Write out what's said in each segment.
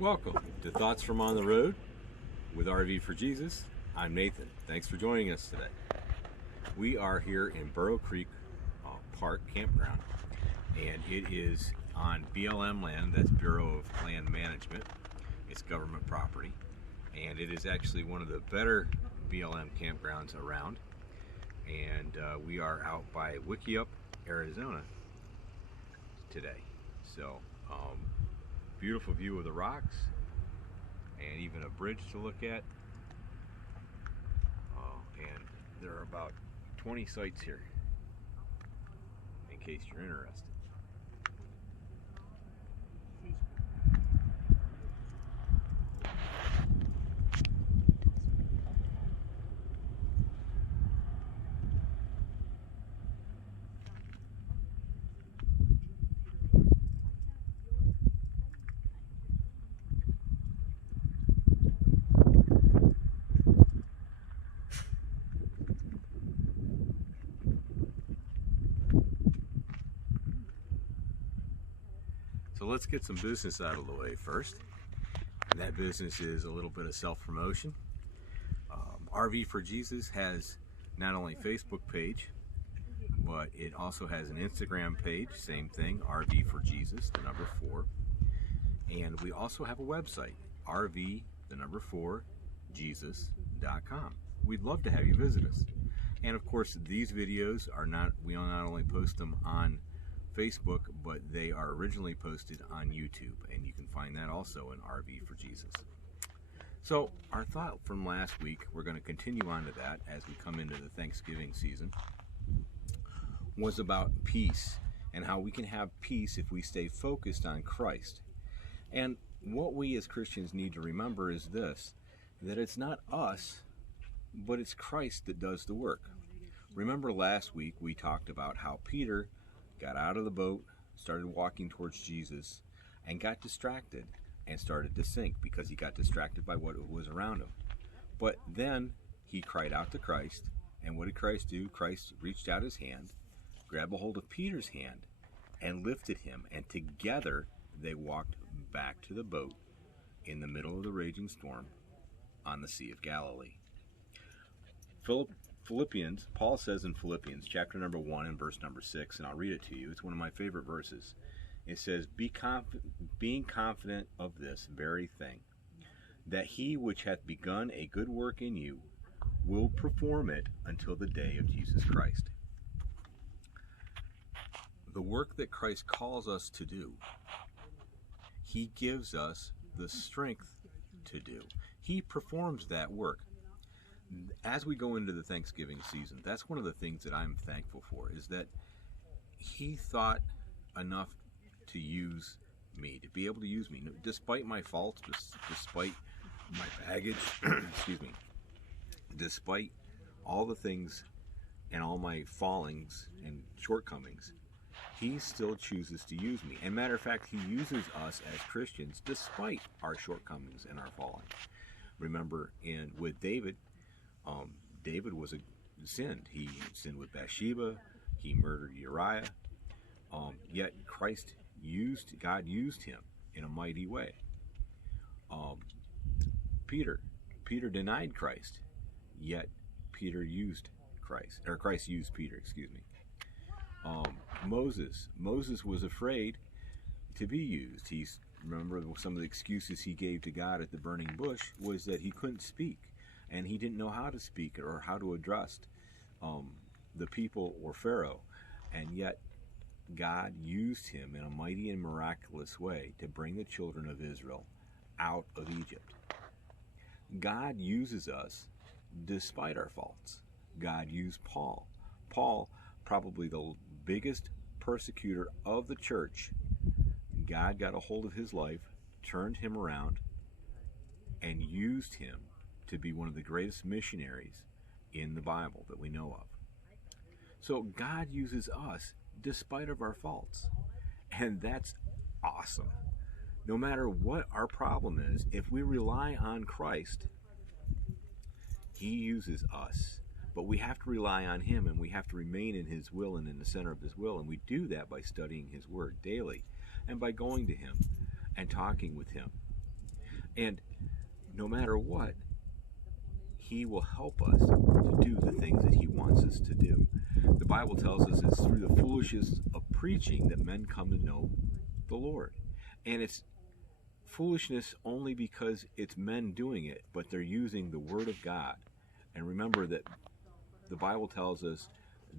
Welcome to Thoughts from on the Road with RV4Jesus. I'm Nathan. Thanks for joining us today. We are here in Burro Creek Park Campground, and it is on BLM land. That's Bureau of Land Management. It's government property, and it is actually one of the better BLM campgrounds around. And we are out by Wikipedia, Arizona today. So beautiful view of the rocks and even a bridge to look at. And there are about 20 sites here in case you're interested. So let's get some business out of the way first. And that business is a little bit of self-promotion. RV4Jesus has not only a Facebook page, but it also has an Instagram page, same thing, RV4Jesus, the number 4. And we also have a website, RV4Jesus.com. We'd love to have you visit us. And of course, these videos are we not only post them on Facebook, but they are originally posted on YouTube, and you can find that also in RV4Jesus. So our thought from last week, we're going to continue on to that as we come into the Thanksgiving season, was about peace and how we can have peace if we stay focused on Christ. And what we as Christians need to remember is this, that it's not us, but it's Christ that does the work. Remember last week we talked about how Peter got out of the boat, started walking towards Jesus, and got distracted and started to sink because he got distracted by what was around him. But then he cried out to Christ, and what did Christ do? Christ reached out his hand, grabbed a hold of Peter's hand, and lifted him, and together they walked back to the boat in the middle of the raging storm on the Sea of Galilee. Philippians, Paul says in Philippians chapter number 1 and verse number 6, and I'll read it to you. It's one of my favorite verses. It says, being confident of this very thing, that he which hath begun a good work in you will perform it until the day of Jesus Christ. The work that Christ calls us to do, he gives us the strength to do. He performs that work. As we go into the Thanksgiving season, that's one of the things that I'm thankful for, is that he thought enough to use me, to be able to use me, despite my faults, despite my baggage, excuse me, despite all the things and all my fallings and shortcomings, he still chooses to use me. And matter of fact, he uses us as Christians despite our shortcomings and our falling. Remember, with David, David sinned. He sinned with Bathsheba. He murdered Uriah. Yet God used him in a mighty way. Peter denied Christ. Yet Peter used Christ, or Christ used Peter. Excuse me. Moses was afraid to be used. Remember some of the excuses he gave to God at the burning bush was that he couldn't speak. And he didn't know how to speak or how to address the people or Pharaoh. And yet God used him in a mighty and miraculous way to bring the children of Israel out of Egypt. God uses us despite our faults. God used Paul. Paul, probably the biggest persecutor of the church. God got a hold of his life, turned him around, and used him to be one of the greatest missionaries in the Bible that we know of. So God uses us despite of our faults. And that's awesome. No matter what our problem is, if we rely on Christ, he uses us. But we have to rely on him, and we have to remain in his will and in the center of his will. And we do that by studying his word daily and by going to him and talking with him And no matter what, He will help us to do the things that He wants us to do. The Bible tells us it's through the foolishness of preaching that men come to know the Lord. And it's foolishness only because it's men doing it, but they're using the Word of God. And remember that the Bible tells us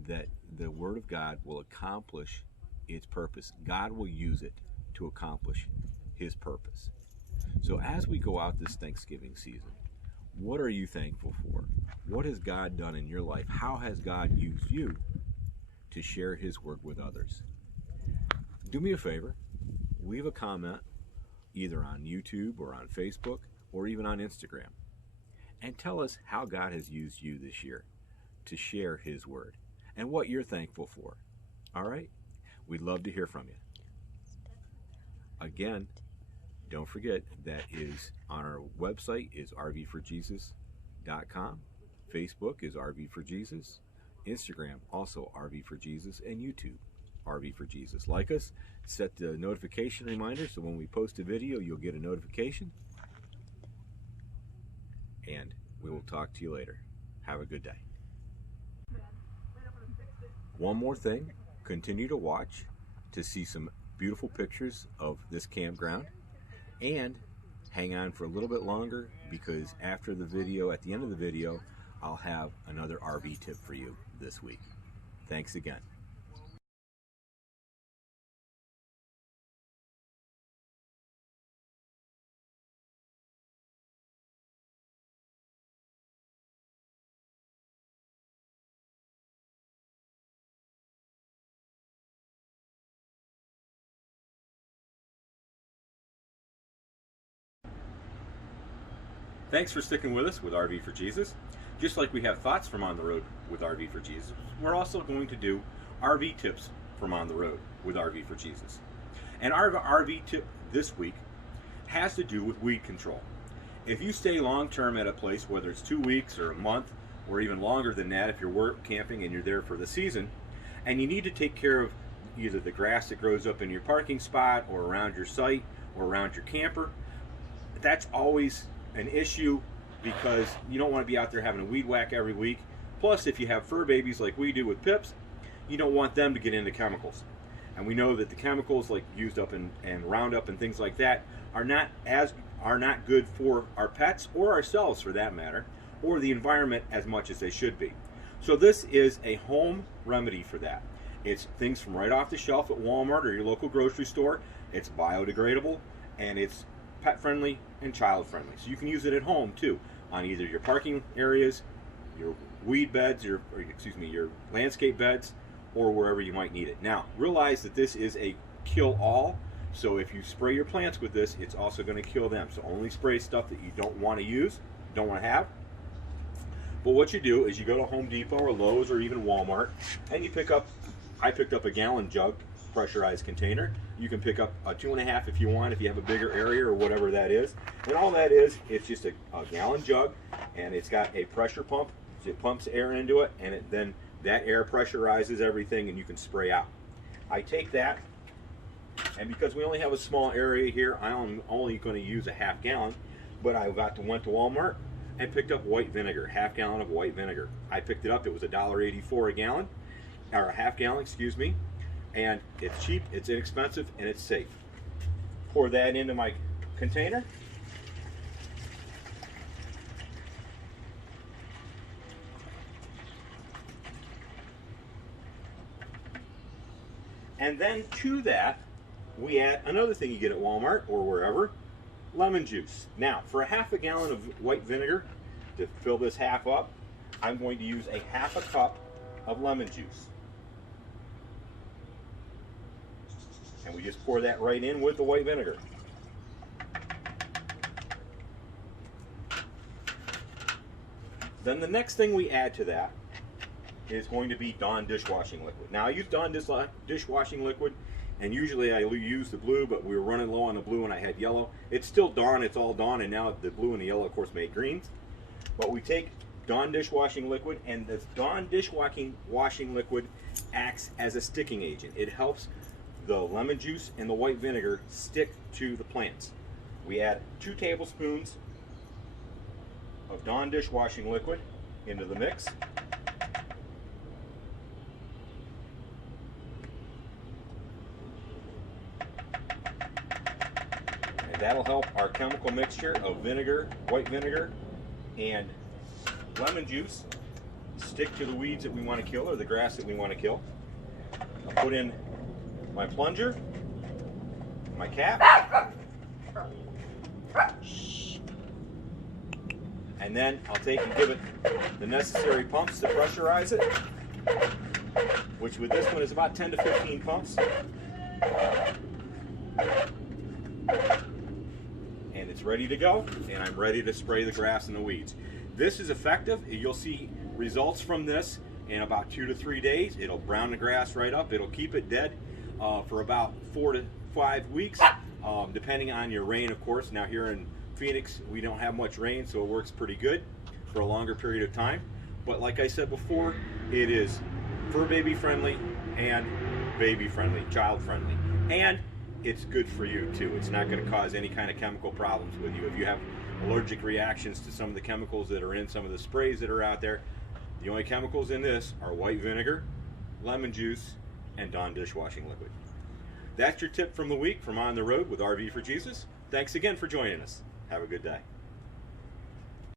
that the Word of God will accomplish its purpose. God will use it to accomplish His purpose. So as we go out this Thanksgiving season, what are you thankful for? What has God done in your life? How has God used you to share His word with others? Do me a favor, leave a comment either on YouTube or on Facebook or even on Instagram, and tell us how God has used you this year to share His word and what you're thankful for. All right? We'd love to hear from you. Again, don't forget that is on our website is RV4Jesus.com. Facebook is RV4Jesus. Instagram also RV4Jesus, and YouTube RV4Jesus. Like us, set the notification reminder so when we post a video you'll get a notification. And we will talk to you later. Have a good day. One more thing, continue to watch to see some beautiful pictures of this campground, and hang on for a little bit longer because after the video, at the end of the video, I'll have another RV tip for you this week. Thanks again. Thanks for sticking with us with RV4Jesus. Just like we have thoughts from on the road with RV4Jesus, we're also going to do RV tips from on the road with RV4Jesus. And our RV tip this week has to do with weed control. If you stay long-term at a place, whether it's 2 weeks or a month or even longer than that, if you're work camping and you're there for the season, and you need to take care of either the grass that grows up in your parking spot or around your site or around your camper, that's always an issue because you don't want to be out there having a weed whack every week. Plus, if you have fur babies like we do with Pips, you don't want them to get into chemicals. And we know that the chemicals like used up and Roundup and things like that are not good for our pets or ourselves for that matter, or the environment as much as they should be. So this is a home remedy for that. It's things from right off the shelf at Walmart or your local grocery store. It's biodegradable and it's pet friendly and child friendly. So you can use it at home too, on either your parking areas, your weed beds, your landscape beds, or wherever you might need it. Now, realize that this is a kill all, so if you spray your plants with this, it's also going to kill them. So only spray stuff that you don't want to use, don't want to have. But what you do is you go to Home Depot or Lowe's or even Walmart, and you pick up, I picked up a gallon jug, pressurized container. You can pick up a 2.5 if you want, if you have a bigger area or whatever that is. And all that is, it's just a gallon jug, and it's got a pressure pump. So it pumps air into it, and then that air pressurizes everything, and you can spray out. I take that, and because we only have a small area here, I'm only going to use a half gallon. But I went to Walmart and picked up white vinegar, half gallon of white vinegar. I picked it up. It was $1.84 a gallon, or a half gallon, excuse me. And it's cheap, it's inexpensive, and it's safe. Pour that into my container. And then to that, we add another thing you get at Walmart or wherever, lemon juice. Now, for a half a gallon of white vinegar, to fill this half up, I'm going to use a half a cup of lemon juice. And we just pour that right in with the white vinegar. Then the next thing we add to that is going to be Dawn dishwashing liquid. Now I use Dawn dishwashing liquid, and usually I use the blue, but we were running low on the blue and I had yellow. It's still Dawn, it's all Dawn, and now the blue and the yellow of course made greens. But we take Dawn dishwashing liquid, and the Dawn dishwashing liquid acts as a sticking agent. It helps the lemon juice and the white vinegar stick to the plants. We add 2 tablespoons of Dawn dishwashing liquid into the mix. And that'll help our chemical mixture of vinegar, white vinegar, and lemon juice stick to the weeds that we want to kill or the grass that we want to kill. I'll put in my plunger, my cap, and then I'll take and give it the necessary pumps to pressurize it, which with this one is about 10 to 15 pumps. And it's ready to go, and I'm ready to spray the grass and the weeds. This is effective. You'll see results from this in about 2 to 3 days. It'll brown the grass right up. It'll keep it dead for about 4 to 5 weeks, depending on your rain, of course. Now here in Phoenix, we don't have much rain, so it works pretty good for a longer period of time. But like I said before, it is fur baby friendly and baby friendly, child friendly. And it's good for you too. It's not going to cause any kind of chemical problems with you. If you have allergic reactions to some of the chemicals that are in some of the sprays that are out there, the only chemicals in this are white vinegar, lemon juice, and Dawn dishwashing liquid. That's your tip from the week from On the Road with RV4Jesus. Thanks again for joining us. Have a good day.